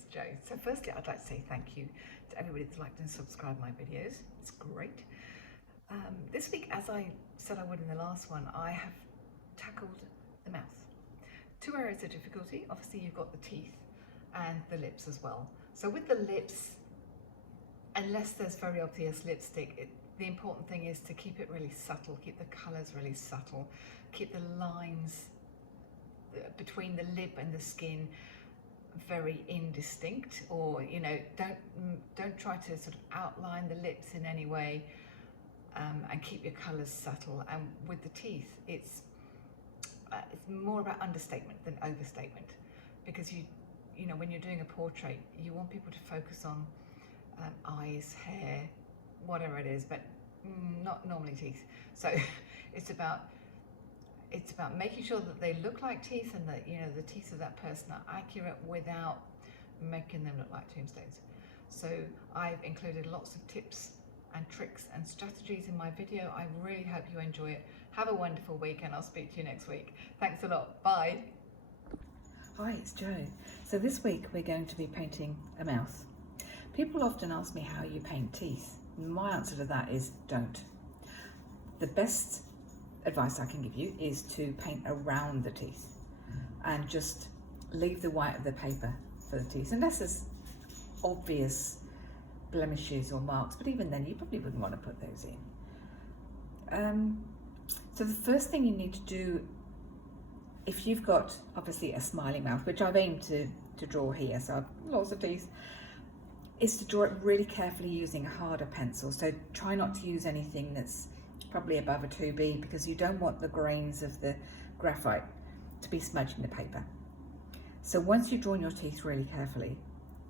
it's Jo. So firstly, I'd like to say thank you to everybody that's liked and subscribed my videos. It's great. This week, as I said I would in the last one, I have tackled the mouth. Two areas of difficulty. Obviously, you've got the teeth and the lips as well. So with the lips, unless there's very obvious lipstick, the important thing is to keep it really subtle, keep the colours really subtle, keep the lines between the lip and the skin very indistinct, or don't try to sort of outline the lips in any way, and keep your colours subtle. And with the teeth, it's more about understatement than overstatement, because you know when you're doing a portrait, you want people to focus on eyes, hair, whatever it is, but not normally teeth. So it's about making sure that they look like teeth, and that the teeth of that person are accurate without making them look like tombstones. So I've included lots of tips and tricks and strategies in my video. I really hope you enjoy it. Have a wonderful week, and I'll speak to you next week. Thanks a lot. Bye. Hi, it's Jo. So this week we're going to be painting a mouth. People often ask me how you paint teeth. My answer to that is don't. The best advice I can give you is to paint around the teeth and just leave the white of the paper for the teeth, unless there's obvious blemishes or marks, but even then you probably wouldn't want to put those in. So the first thing you need to do, if you've got obviously a smiley mouth, which I've aimed to draw here, so I've lots of teeth, is to draw it really carefully using a harder pencil. So try not to use anything that's probably above a 2B, because you don't want the grains of the graphite to be smudging the paper. So once you've drawn your teeth really carefully,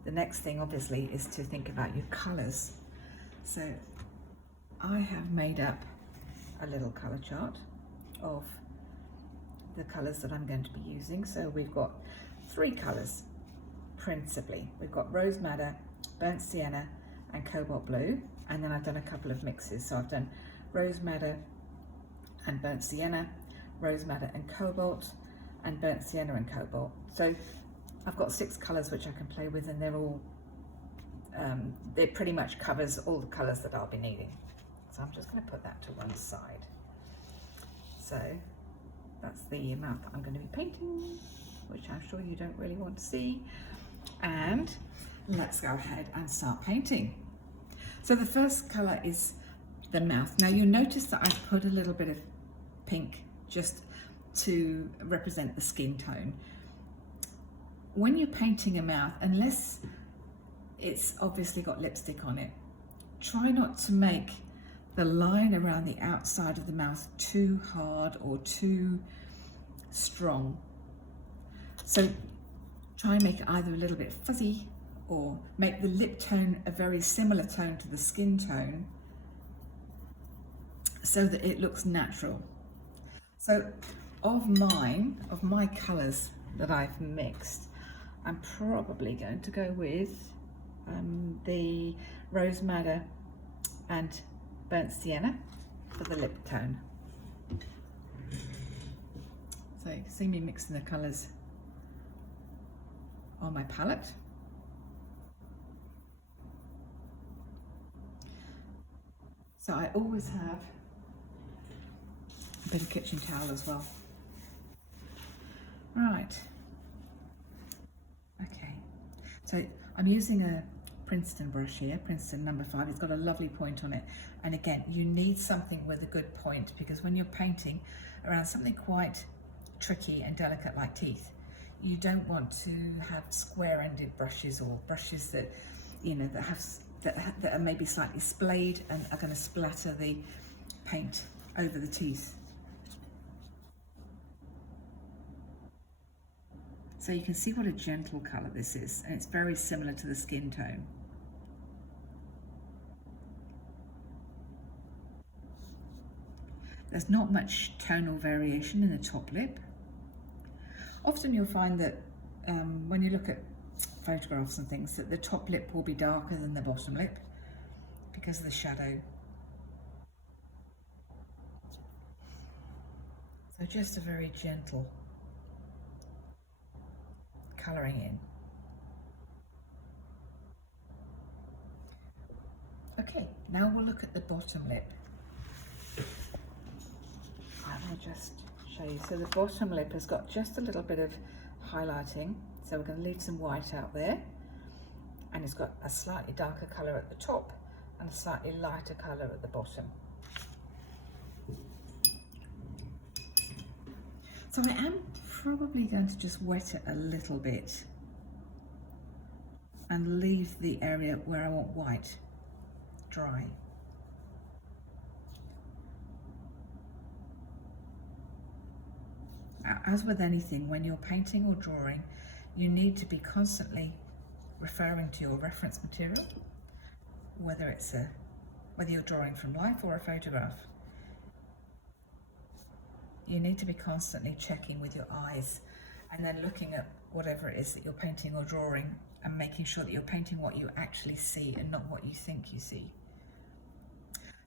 the next thing obviously is to think about your colours. So I have made up a little colour chart of the colours that I'm going to be using. So we've got 3 colours principally. We've got rose madder, burnt sienna and cobalt blue, and then I've done a couple of mixes. So I've done rose madder and burnt sienna, rose madder and cobalt, and burnt sienna and cobalt. So I've got 6 colours which I can play with, and they're all, it pretty much covers all the colours that I'll be needing. So I'm just going to put that to one side. So that's the amount that I'm going to be painting, which I'm sure you don't really want to see. And let's go ahead and start painting. So the first colour is the mouth. Now you'll notice that I've put a little bit of pink just to represent the skin tone. When you're painting a mouth, unless it's obviously got lipstick on it, try not to make the line around the outside of the mouth too hard or too strong. So try and make it either a little bit fuzzy, or make the lip tone a very similar tone to the skin tone, so that it looks natural. So of my colours that I've mixed, I'm probably going to go with the rose madder and burnt sienna for the lip tone. So you can see me mixing the colours on my palette. So I always have a bit of kitchen towel as well. Right. Okay. So I'm using a Princeton brush here, Princeton number 5. It's got a lovely point on it. And again, you need something with a good point, because when you're painting around something quite tricky and delicate like teeth, you don't want to have square-ended brushes, or brushes that that are maybe slightly splayed and are going to splatter the paint over the teeth. So you can see what a gentle colour this is, and it's very similar to the skin tone. There's not much tonal variation in the top lip. Often you'll find that when you look at photographs and things, that the top lip will be darker than the bottom lip because of the shadow. So just a very gentle colouring in. Okay, now we'll look at the bottom lip. I will just show you. So the bottom lip has got just a little bit of highlighting, so we're going to leave some white out there, and it's got a slightly darker colour at the top and a slightly lighter colour at the bottom. So I am probably going to just wet it a little bit and leave the area where I want white dry. As with anything, when you're painting or drawing, you need to be constantly referring to your reference material, whether you're drawing from life or a photograph. You need to be constantly checking with your eyes and then looking at whatever it is that you're painting or drawing and making sure that you're painting what you actually see and not what you think you see.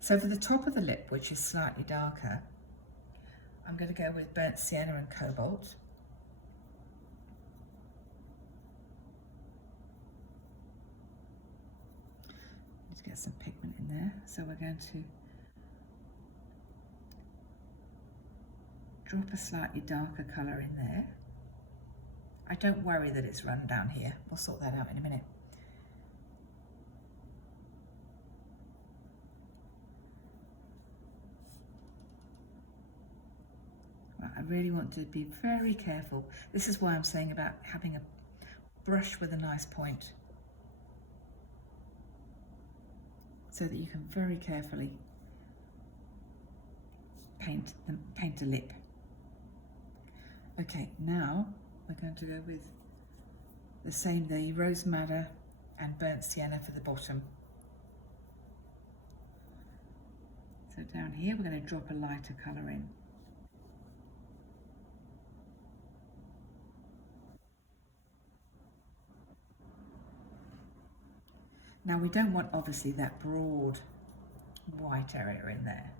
So for the top of the lip, which is slightly darker, I'm going to go with burnt sienna and cobalt. Need to get some pigment in there, so we're going to drop a slightly darker colour in there. I don't worry that it's run down here, we'll sort that out in a minute. Right, I really want to be very careful. This is why I'm saying about having a brush with a nice point, so that you can very carefully paint a lip. Okay, now we're going to go with the rose madder and burnt sienna for the bottom. So down here we're going to drop a lighter colour in. Now we don't want obviously that broad white area in there,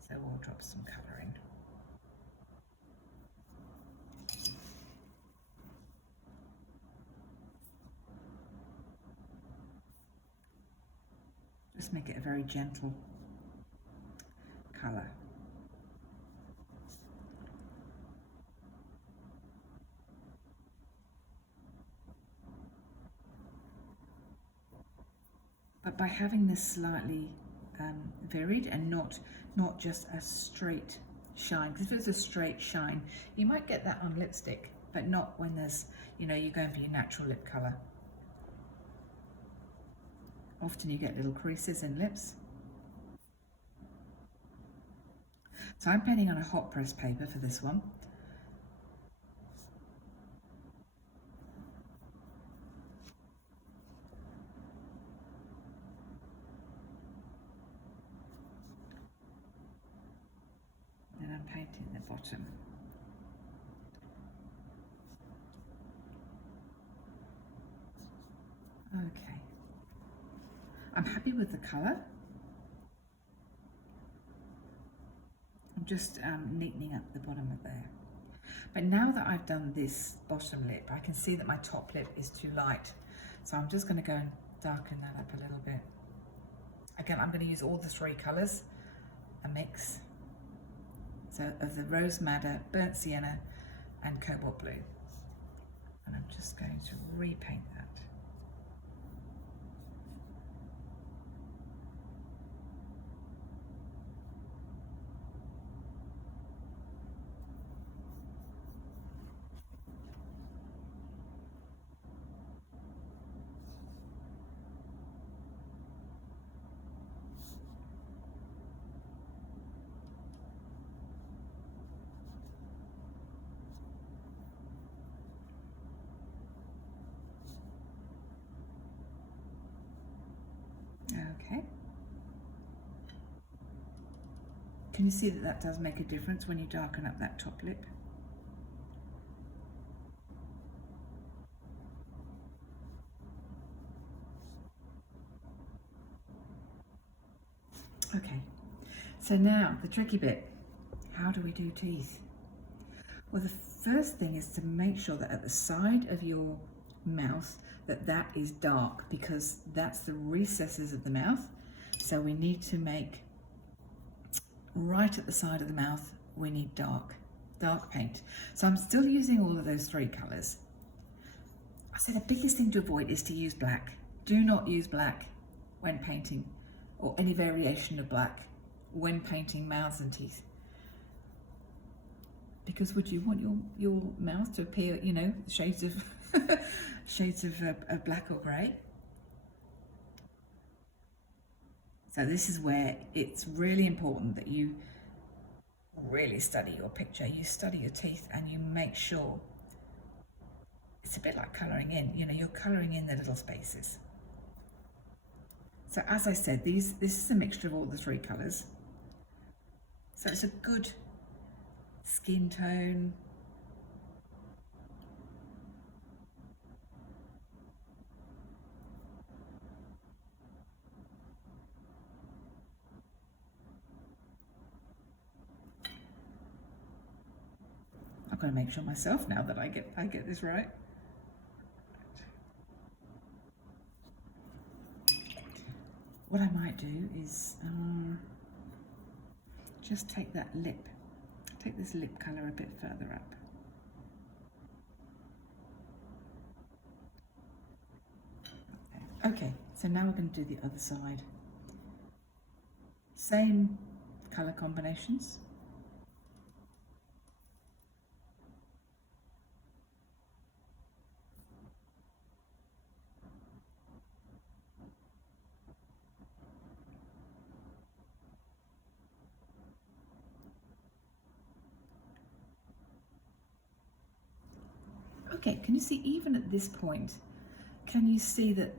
so we'll drop some colour in. Just make it a very gentle colour. But by having this slightly varied and not just a straight shine, because if it's a straight shine, you might get that on lipstick, but not when there's, you're going for your natural lip colour. Often you get little creases in lips. So I'm painting on a hot press paper for this one. And I'm painting the bottom. Okay. I'm happy with the colour. I'm just neatening up the bottom of there. But now that I've done this bottom lip, I can see that my top lip is too light. So I'm just going to go and darken that up a little bit. Again, I'm going to use all the three colours, a mix. So of the rose madder, burnt sienna and cobalt blue. And I'm just going to repaint that. Okay. Can you see that that does make a difference when you darken up that top lip? Okay, so now the tricky bit, how do we do teeth? Well, the first thing is to make sure that at the side of your mouth, that is dark, because that's the recesses of the mouth. So we need to make right at the side of the mouth, we need dark paint. So I'm still using all of those three colours. I say the biggest thing to avoid is to use black. Do not use black when painting, or any variation of black when painting mouths and teeth. Because would you want your mouth to appear, you know, shades of shades of black or grey? So this is where it's really important that you really study your picture, you study your teeth, and you make sure it's a bit like colouring in, you know, you're colouring in the little spaces. So as I said, this is a mixture of all the three colours. So it's a good skin tone. I've got to make sure myself now that I get this right. What I might do is just take this lip colour a bit further up. Okay, so now we're going to do the other side. Same colour combinations. Okay, can you see even at this point, can you see that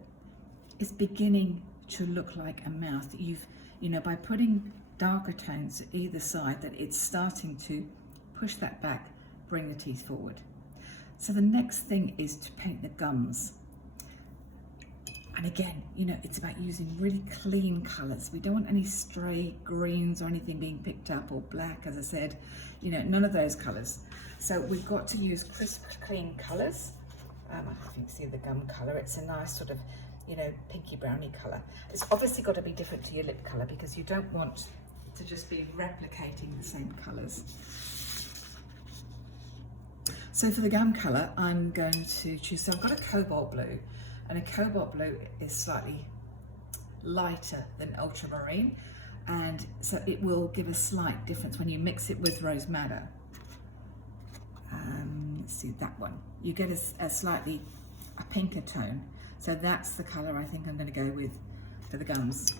it's beginning to look like a mouth? You've, you know, by putting darker tones either side, that it's starting to push that back, bring the teeth forward. So the next thing is to paint the gums. And again, you know, it's about using really clean colours. We don't want any stray greens or anything being picked up, or black, as I said, you know, none of those colours. So we've got to use crisp, clean colours. I don't know if you can see the gum colour. It's a nice sort of, you know, pinky browny colour. It's obviously got to be different to your lip colour, because you don't want to just be replicating the same colours. So for the gum colour, I'm going to choose, so I've got a cobalt blue, and a cobalt blue is slightly lighter than ultramarine, and so it will give a slight difference when you mix it with rose madder. Let's see, that one. You get a slightly pinker tone. So that's the colour I think I'm going to go with for the gums.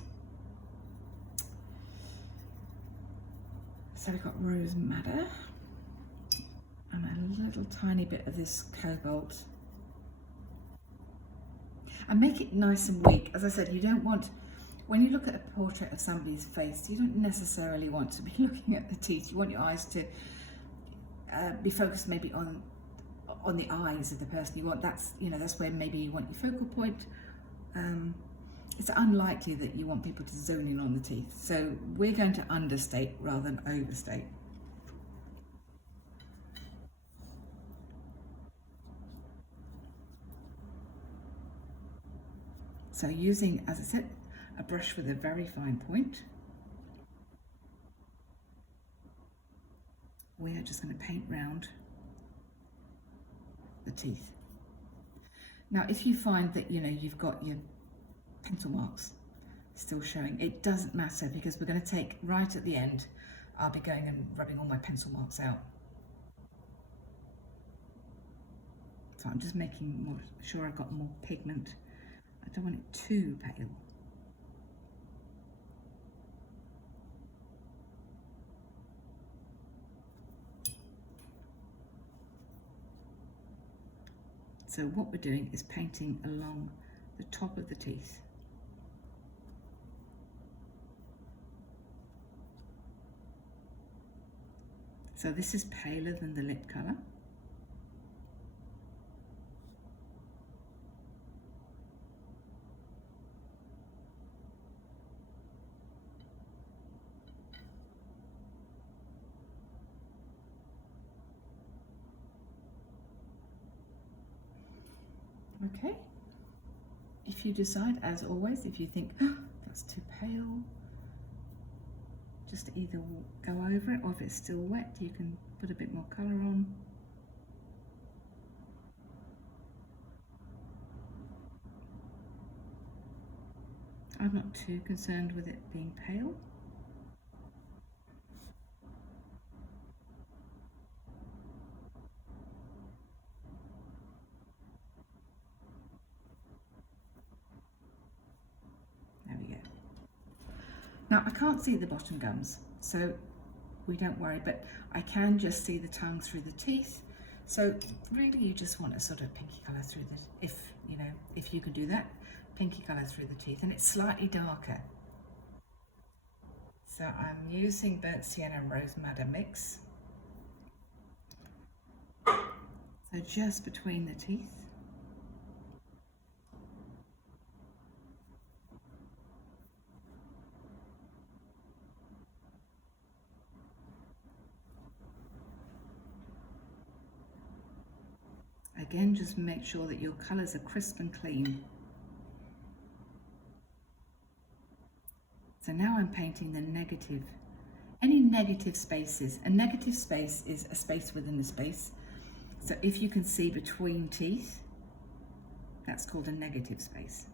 So we've got rose madder and a little tiny bit of this cobalt. And make it nice and weak. As I said, you don't want, when you look at a portrait of somebody's face, you don't necessarily want to be looking at the teeth. You want your eyes to be focused maybe on the eyes of the person you want. That's, you know, that's where maybe you want your focal point. It's unlikely that you want people to zone in on the teeth. So we're going to understate rather than overstate. So using, as I said, a brush with a very fine point, we are just going to paint round the teeth. Now, if you find that, you know, you've got your pencil marks still showing, it doesn't matter, because we're going to take right at the end, I'll be going and rubbing all my pencil marks out. So I'm just making more sure I've got more pigment. I don't want it too pale. So what we're doing is painting along the top of the teeth. So this is paler than the lip colour. Okay. If you decide, as always, if you think, oh, that's too pale, just either go over it, or if it's still wet, you can put a bit more colour on. I'm not too concerned with it being pale. There we go. Now I can't see the bottom gums, so we don't worry, but I can just see the tongue through the teeth. So really you just want a sort of pinky colour through the, if you can do that, pinky colour through the teeth, and it's slightly darker. So I'm using burnt sienna and rose madder mix. So just between the teeth. Again, just make sure that your colours are crisp and clean. So now I'm painting the negative, any negative spaces. A negative space is a space within a space. So if you can see between teeth, that's called a negative space.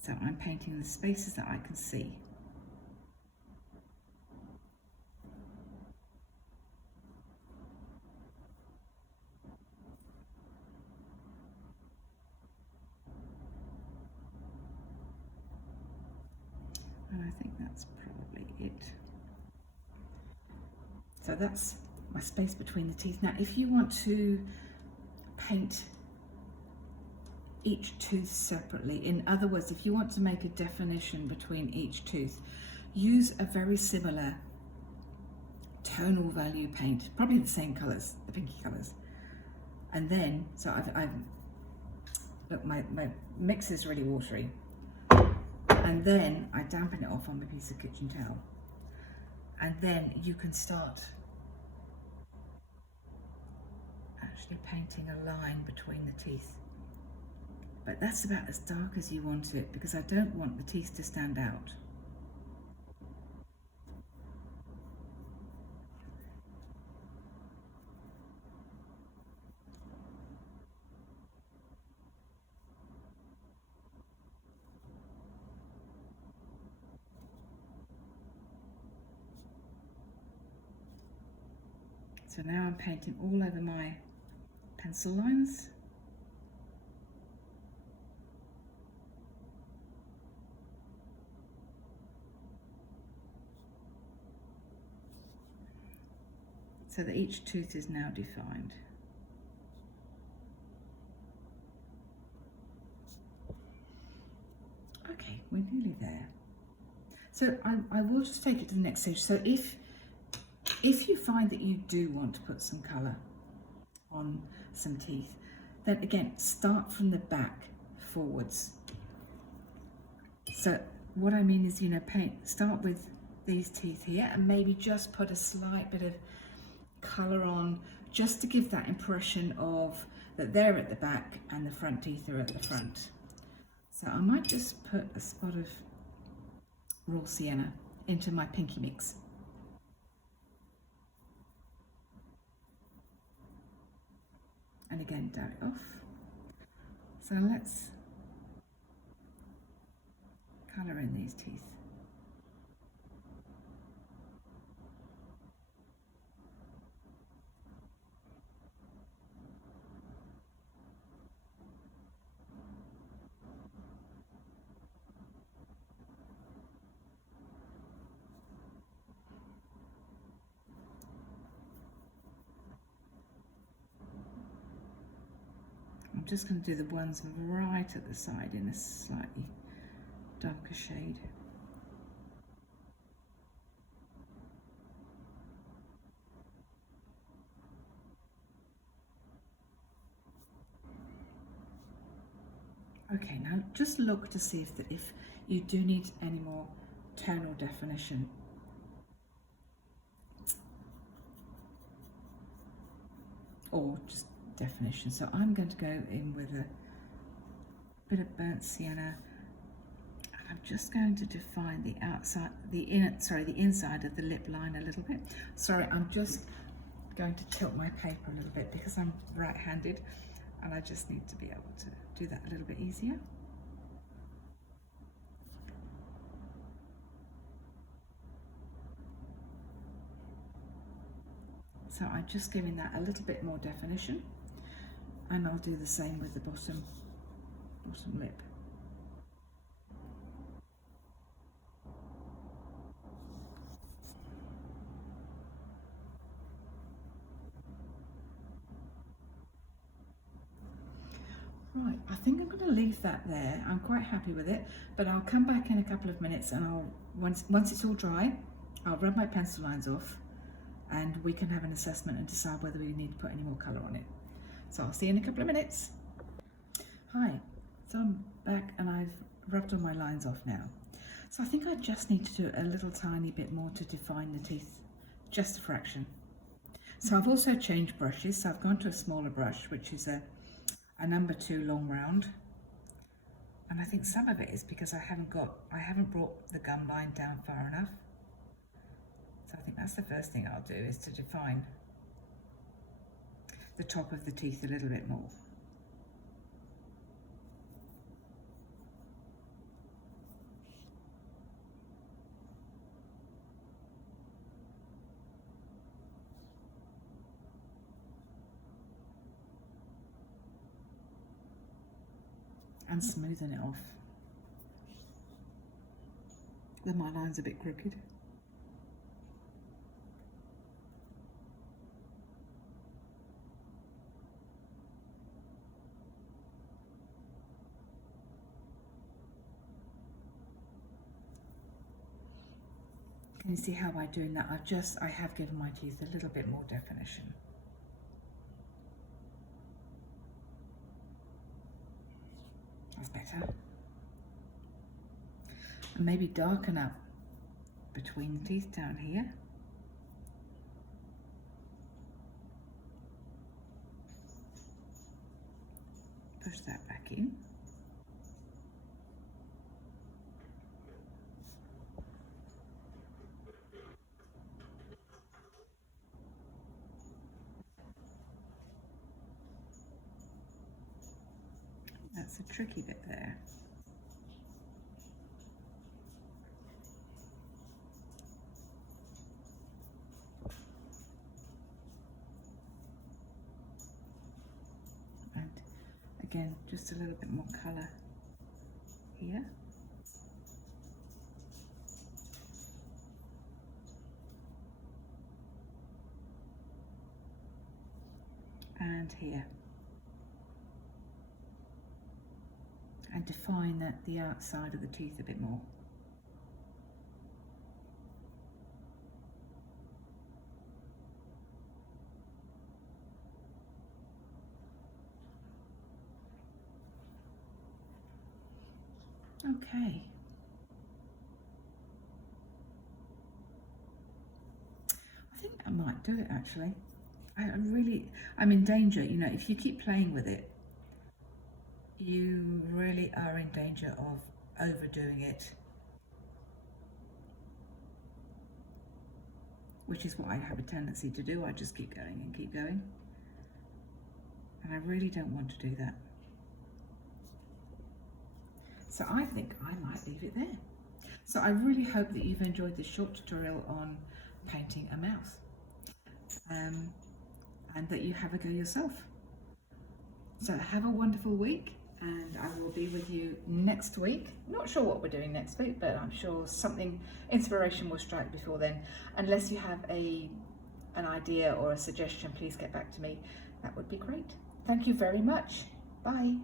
So I'm painting the spaces that I can see. And I think that's probably it. So that's my space between the teeth. Now, if you want to paint each tooth separately, in other words, if you want to make a definition between each tooth, use a very similar tonal value paint, probably the same colours, the pinky colours. And then, so I've look, my mix is really watery. And then I dampen it off on a piece of kitchen towel. And then you can start actually painting a line between the teeth. But that's about as dark as you want it, because I don't want the teeth to stand out. So now I'm painting all over my pencil lines. So that each tooth is now defined. Okay, we're nearly there. So I will just take it to the next stage. So if you find that you do want to put some colour on some teeth, then again, start from the back forwards. So what I mean is, start with these teeth here and maybe just put a slight bit of colour on, just to give that impression of that they're at the back and the front teeth are at the front. So I might just put a spot of raw sienna into my pinky mix. And again, dab it off. So let's colour in these teeth. I'm just going to do the ones right at the side in a slightly darker shade. Okay, now just look to see if you do need any more tonal definition. Or just definition. So I'm going to go in with a bit of burnt sienna, and I'm just going to define the outside, the inside of the lip line a little bit. Sorry, I'm just going to tilt my paper a little bit because I'm right-handed, and I just need to be able to do that a little bit easier. So I'm just giving that a little bit more definition, and I'll do the same with the bottom lip. Right, I think I'm going to leave that there. I'm quite happy with it, but I'll come back in a couple of minutes, and once it's all dry, I'll rub my pencil lines off, and we can have an assessment and decide whether we need to put any more colour on it. So I'll see you in a couple of minutes. Hi, so I'm back and I've rubbed all my lines off now. So I think I just need to do a little tiny bit more to define the teeth, just a fraction. So I've also changed brushes, so I've gone to a smaller brush, which is a number 2 long round. And I think some of it is because I haven't brought the gum line down far enough. So I think that's the first thing I'll do, is to define the top of the teeth a little bit more. And smoothing it off. Then my line's a bit crooked. Can you see how by doing that I have given my teeth a little bit more definition. That's better. And maybe darken up between the teeth down here. Push that back in. That's a tricky bit there. And again, just a little bit more colour here. And here. And define the outside of the teeth a bit more. Okay. I think that might do it actually. I'm in danger, you know, if you keep playing with it, you really are in danger of overdoing it, which is what I have a tendency to do. I just keep going and keep going, and I really don't want to do that. So I think I might leave it there. So I really hope that you've enjoyed this short tutorial on painting a mouth, and that you have a go yourself. So have a wonderful week, and I will be with you next week. Not sure what we're doing next week, but I'm sure inspiration will strike before then. Unless you have an idea or a suggestion, please get back to me. That would be great. Thank you very much. Bye.